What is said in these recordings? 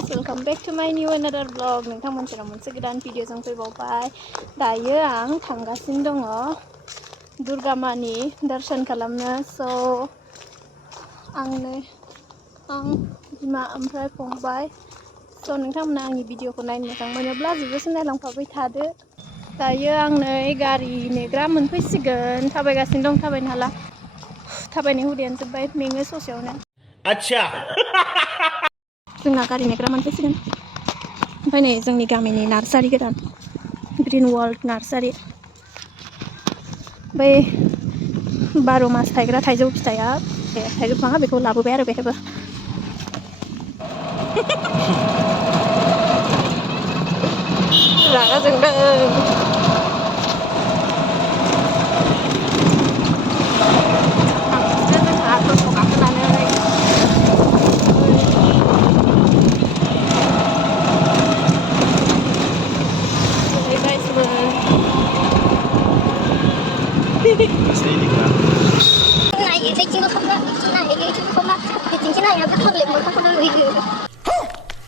friends, welcome back to my new another vlog. नोंथांमोन सेराव मोनसे गोदान भिडिअजों फैबावबाय. दायो आं थांगासिनो दङ दुर्गा मानि दर्शन खालामनो. आं बिमा ओमफ्राय फंबाय. नोंथांमोना आंनि भिडिअखौ नायनो मोजां मोनोब्ला जोबोरैनो नायलांफाबाय थादो. दायो आं नै गारि नेग्रा मोनफैसिगोन. थाबायगासिनो दं, थाबायनो हाला. थाबायनाय हुदायानो जोब्बाय, मेङो ससेयावनो. अच्छा जोंना गारि नेग्रा मोनफैसिगोन. ओमफ्राय नै जोंनि गामिनि नार्सारि गोदान ग्रीन वर्ल्ड नार्सारि. बै 12 मास थायग्रा थाइजौ फिथाइया थाइजौ बिफाङा बेखौ लाबोबाय आरो बेहायबो. रागा जोंदों.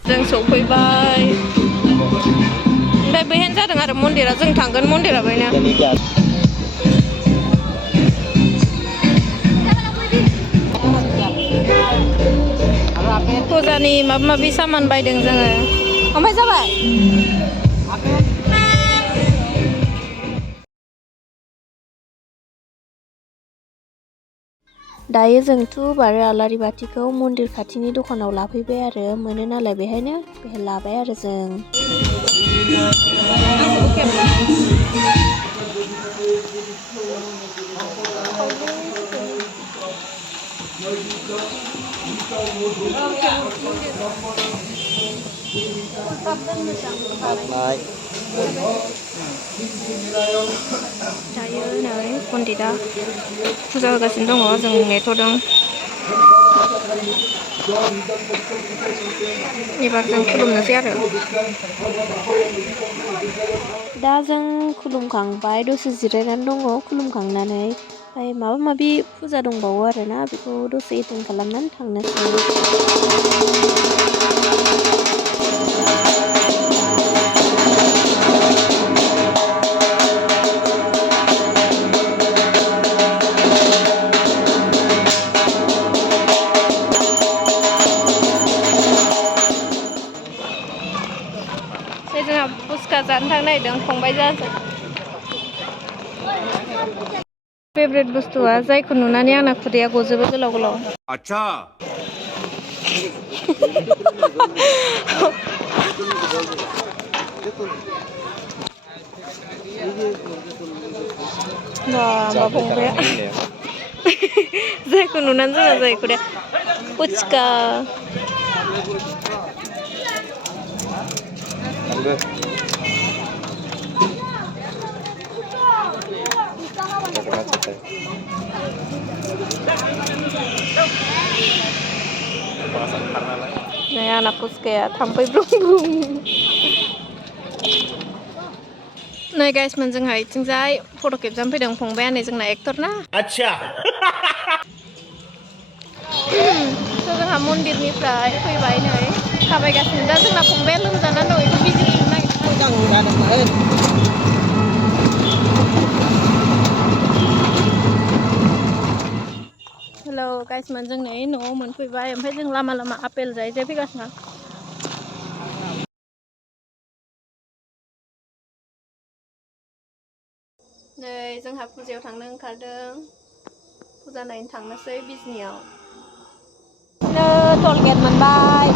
जों सफैबाय. ओमफ्राय बैहायनो जादों आरो मन्दिरा. जों थांगोन मन्दिरा बैनो. फुजानि माबा माबि सामान बायदों जोङो. ओमफ्राय जाबाय. दायो जों धुप आरो आलारि बाथिखौ मन्दिर खाथिनि दखानाव लाफैबाय आरो मोनो नालाय बेहाय लाबाय आरो जों. दायो नै पन्डिता फुजा होगासिनो दङ. जों नेथ'दों. एबार जों खुलुमनोसै आरो. दा जों खुलुमखांबाय, दसे जिरायनानै दङ. खुलुमखांनानै ओमफ्राय माबा माबि फुजा दंबावो आरोना, बेखौ दसे एटेन्ड खालामनानै थांनोसै. जोंहा फुचका जानो थांनो नागिरदों फंबाय जाजों. फेभरेट बुस्थुआ जायखौ नुनानै आंना खुदैया गजोबो गोलाव गोलाव. आच्छा बा फंबाया जायखौ नुनानै जोंना जायो खुदैया. फुचका नै आंना फुचकाया थाम्फै ब्रुं ब्रुं. नै गाइसमोन, जोंहा इथिंजाय फट' खेबजानो फैदों. फंबाया नै जोंना एक्टर ना. आच्छा जोंहा मन्दिरनिफ्राय फैबाय, नै थाबायगासिनो. दा जोंना फंबाया लोमजानानै दं. बेखौ बिजि थुनो नागिरदों. मोजां जादोंमोन. हेलौ गाइसमोन, जों नै न'आव मोनफैबाय. ओमफ्राय जों लामा लामा आपेल जायै जायै फैगासिनो. नै जोंहा फुजायाव थांनो ओंखारदों. फुजा नायनो थांनोसै बिजनियाव. टल गेट मोनबाय.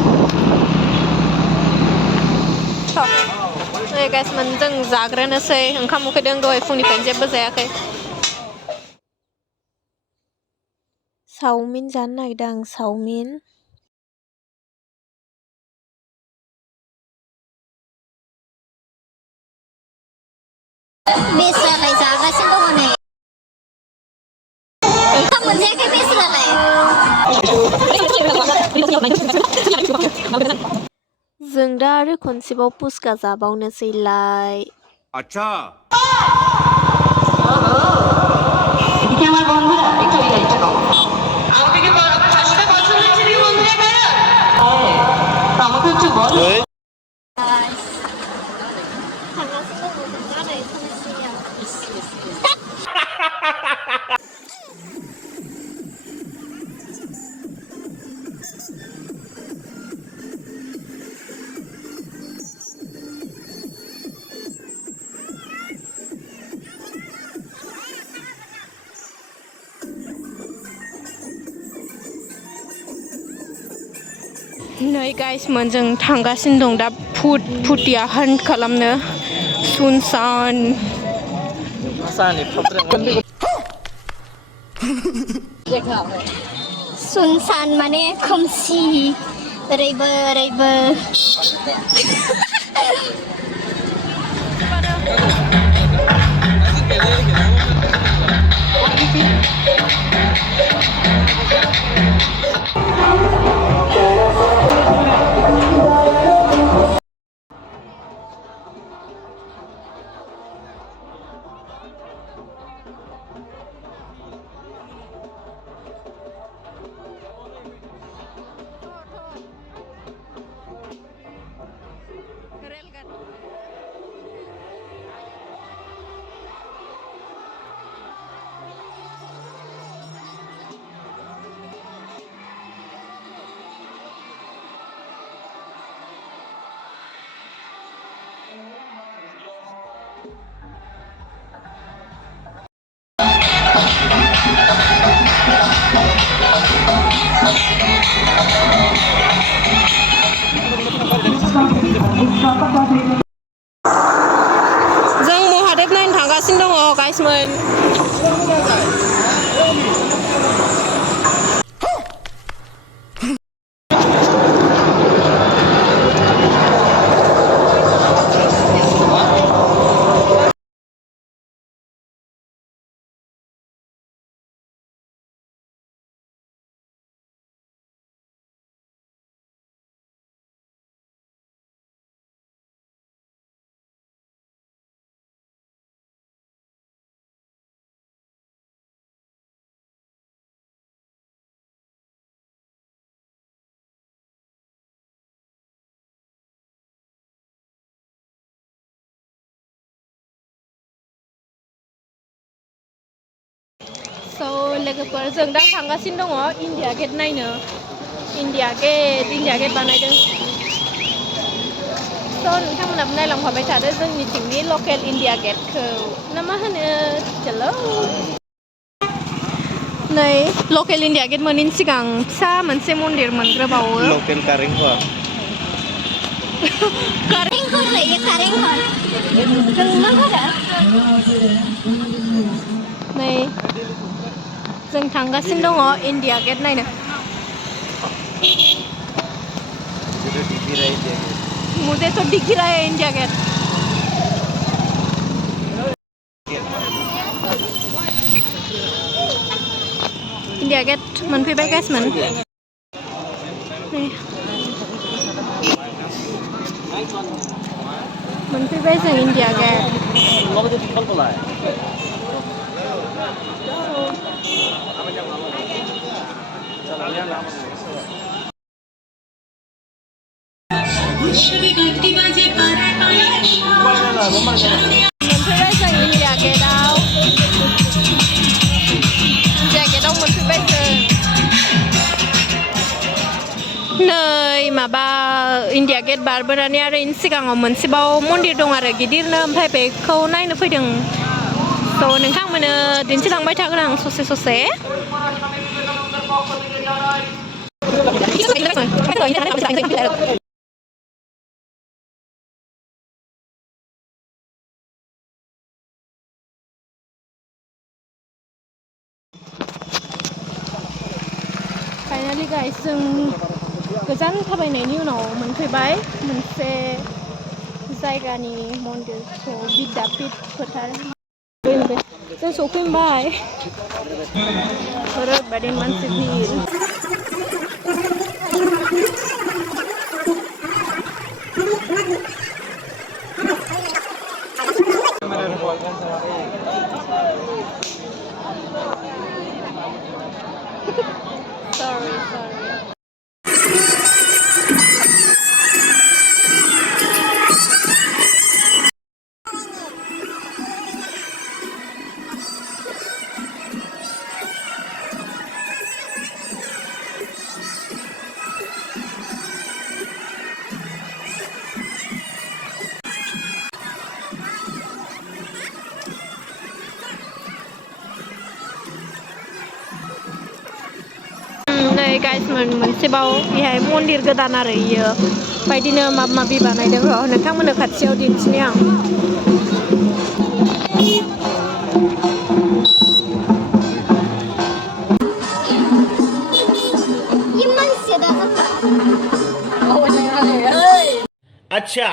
नै गाइसमोन, जों जाग्रोनोसै. ओंखाम उखैदों, दहाय फुंनिफ्रायनो जेबो जायाखै. चावमिन जानो नागिरदों आं. चावमिन बेसरालाय जागासिनो दङ नै. ओंखाम मोनजायाखै बेसरालाय. जों दा आरो खनसेबाव फुचका जाबावनोसैलाय. आच्छा 왜? नै गाइसमोन जों थांगासिनो दं दा फुटिया हान्ट खालामनो सुनसान सुनसान माने खोमसि ओरैबो ओरैबो जों महादेब नायनो थांगासिनो दङ गाइसमोन स' लोगोफोर जों दा थांगासिनो दङ इन्डिया गेट नायनो इन्डिया गेट बानायदों स' नोंथांमोनाबो नायलांफाबाय थादो जोंनिथिंनि लकेल इन्डिया गेटखौ ना मा होनो हेलौ नै लकेल इन्डिया गेट मोनैनि सिगां फिसा मोनसे मन्दिर मोनग्रोबावो लकेल कारेंघर कारेंघर लायो कारेंघर जों मा नै जों थांगासिनो दङ इन्डिया गेट नायनो मुझे तो दिख ही रहा है इंडिया गेट इंडिया गेट मोनफैबाय गाइसमोन मोनफैबाय जों इन्डिया गेट मोनफैबाय जों इन्डिया गेटआव मोनफैबाय जों नै माबा इन्डिया गेट बारबोनानै आरो इनि सिगाङाव मोनसेबाव मन्दिर दं आरो गिदिरनो ओमफ्राय बेखौ नायनो फैदों स' नोंथांमोननो दिन्थिलांबाय थागोन आं ससे ससे फाइनालि गाइस जों गोजान थाबायनायनि उनाव मोनफैबाय मोनसे जायगानि मन्दिरखौ बिद्यापिट फोथार जों सफैबाय ओरैबायदि मानसि भिर sorry मोनसेबाव बेहाय मन्दिर गोदान आरो इयो बायदिनो माबा माबि बानायदों र' नोंथांमोननो खाथियाव दिन्थिनि आं अच्छा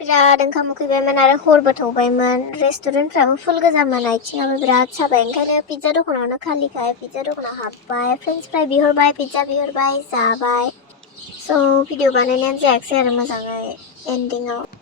बिराद ओंखाम उखैबायमोन आरो हरबो थौबायमोन रेस्टुरेन्टफ्राबो फुल गोजामोन आथिङाबो बिराद साबाय ओंखायनो पिज्जा दखानावनो खालिखाय पिज्जा दखानाव हाबबाय फ्रेन्स फ्राइ बिहरबाय पिज्जा बिहरबाय जाबाय स' भिडिअ बानायनायानो जायाखिसै आरो मोजाङै एन्डिङाव